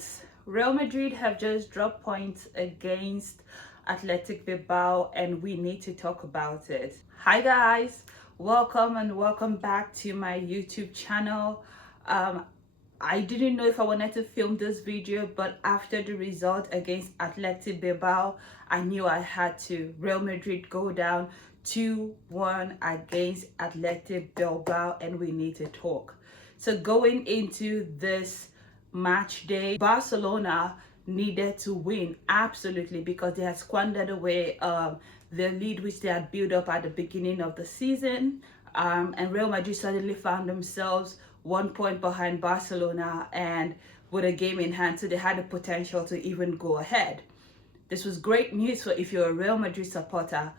points. Real Madrid have just dropped points against Athletic Bilbao, and we need to talk about it. Hi guys, welcome and welcome back to my YouTube channel. Um, I didn't know if I wanted to film this video, but after the result against Athletic Bilbao, I knew I had to. Real Madrid go down 2-1 against Athletic Bilbao, and we need to talk. So going into this match day, Barcelona needed to win absolutely because they had squandered away the lead which they had built up at the beginning of the season, and Real Madrid suddenly found themselves 1 point behind Barcelona and with a game in hand, so they had the potential to even go ahead. This was great news for if you're a Real Madrid supporter.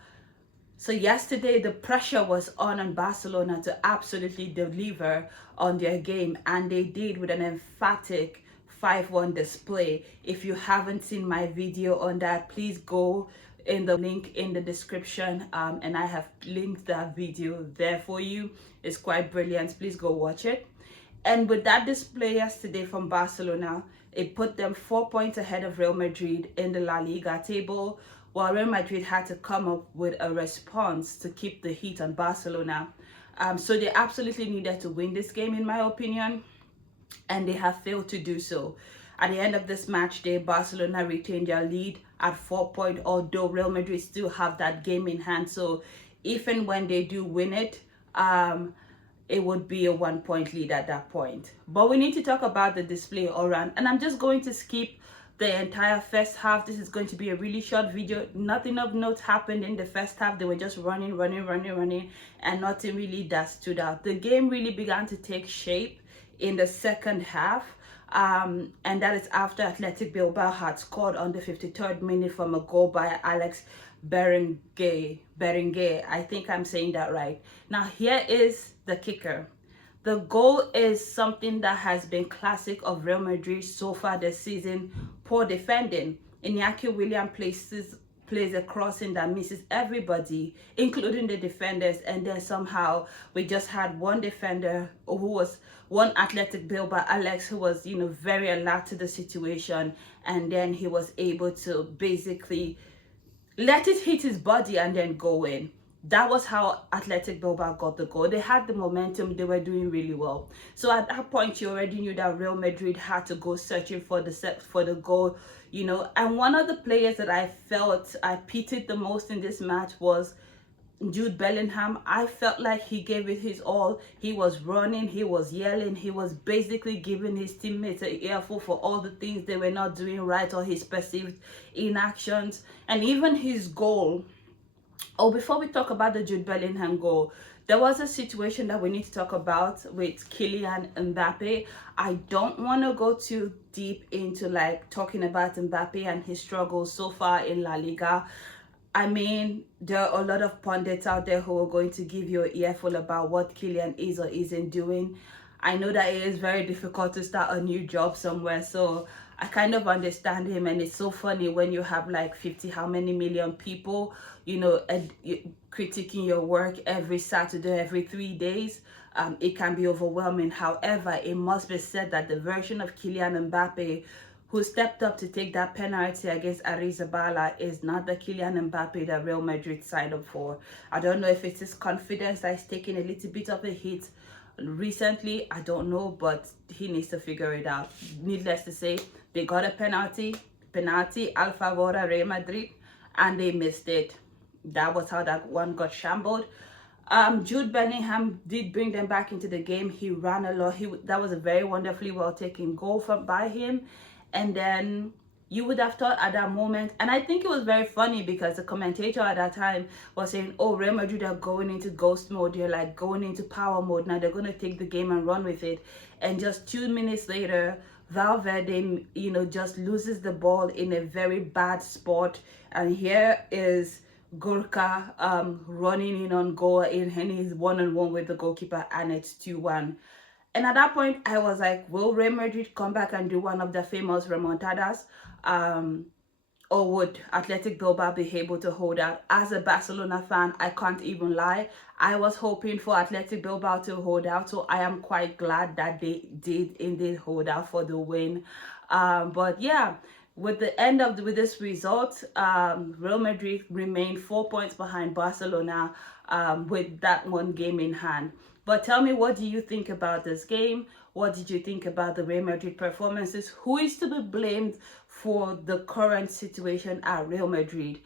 So yesterday, the pressure was on Barcelona to absolutely deliver on their game, and they did with an emphatic 5-1 display. If you haven't seen my video on that, please go in the link in the description, and I have linked that video there for you. It's quite brilliant. Please go watch it. And with that display yesterday from Barcelona, it put them 4 points ahead of Real Madrid in the Laliga table, while Real Madrid had to come up with a response to keep the heat on Barcelona. So they absolutely needed to win this game, in my opinion, and they have failed to do so. At the end of this match day, Barcelona retained their lead at 4 points, although Real Madrid still have that game in hand. So if and when they do win it, it would be a 1 point lead at that point. But we need to talk about the display all around, and I'm just going to skip the entire first half. This is going to be a really short video. Nothing of note happened in the first half. They were just running, and nothing really that stood out. The game really began to take shape in the second half, and that is after Athletic Bilbao had scored on the 53rd minute from a goal by Alex Berenguer. I think I'm saying that right. Now here is the kicker. The goal is something that has been classic of Real Madrid so far this season: poor defending. Iñaki Williams plays a crossing that misses everybody, including the defenders, and then somehow we just had one defender who was one Athletic Bilbao, Alex, who was very alert to the situation, and then he was able to basically let it hit his body and then go in. That was how Athletic Bilbao got the goal. They had the momentum. They were doing really well. So at that point, you already knew that Real Madrid had to go searching for the goal, And one of the players that I felt I pitied the most in this match was Jude Bellingham. I felt like he gave it his all. He was running, he was yelling, he was basically giving his teammates an earful for all the things they were not doing right or his perceived inactions. And even his goal. Oh, before we talk about the Jude Bellingham goal, there was a situation that we need to talk about with Kylian Mbappe. I don't want to go too deep into talking about Mbappe and his struggles so far in La Liga. I mean, there are a lot of pundits out there who are going to give you an earful about what Kylian is or isn't doing. I know that it is very difficult to start a new job somewhere, so I kind of understand him. And it's so funny when you have 50 how many million people, critiquing your work every Saturday, every 3 days. It can be overwhelming. However, it must be said that the version of Kylian Mbappe who stepped up to take that penalty against Arrizabala is not the Kylian Mbappe that Real Madrid signed up for. I don't know if it's his confidence that is taking a little bit of a hit recently. I don't know, but he needs to figure it out. Needless to say, they got a penalty al favor of Real Madrid, and they missed it. That was how that one got shambled. Jude Bellingham did bring them back into the game. He ran a lot. That was a very wonderfully well taken goal by him. And then you would have thought at that moment, and I think it was very funny because the commentator at that time was saying, oh, Real Madrid are going into ghost mode. They're going into power mode. Now they're going to take the game and run with it. And just 2 minutes later, Valverde, just loses the ball in a very bad spot. And here is Gurka running in on goal, and he's one-on-one with the goalkeeper, and it's 2-1. And at that point, I was like, will Real Madrid come back and do one of the famous remontadas? or would Athletic Bilbao be able to hold out? As a Barcelona fan, I can't even lie. I was hoping for Athletic Bilbao to hold out, so I am quite glad that they did indeed hold out for the win. But yeah, with the end of with this result, Real Madrid remained 4 points behind Barcelona with that one game in hand. But tell me, what do you think about this game? What did you think about the Real Madrid performances? Who is to be blamed for the current situation at Real Madrid?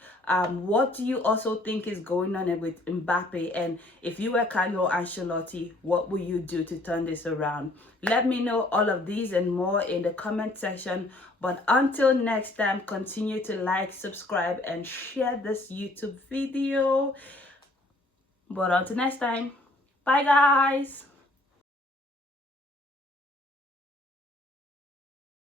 What do you also think is going on with Mbappe? And if you were Carlo Ancelotti, what will you do to turn this around? Let me know all of these and more in the comment section. But until next time, continue to like, subscribe, and share this YouTube video. But until next time, bye guys.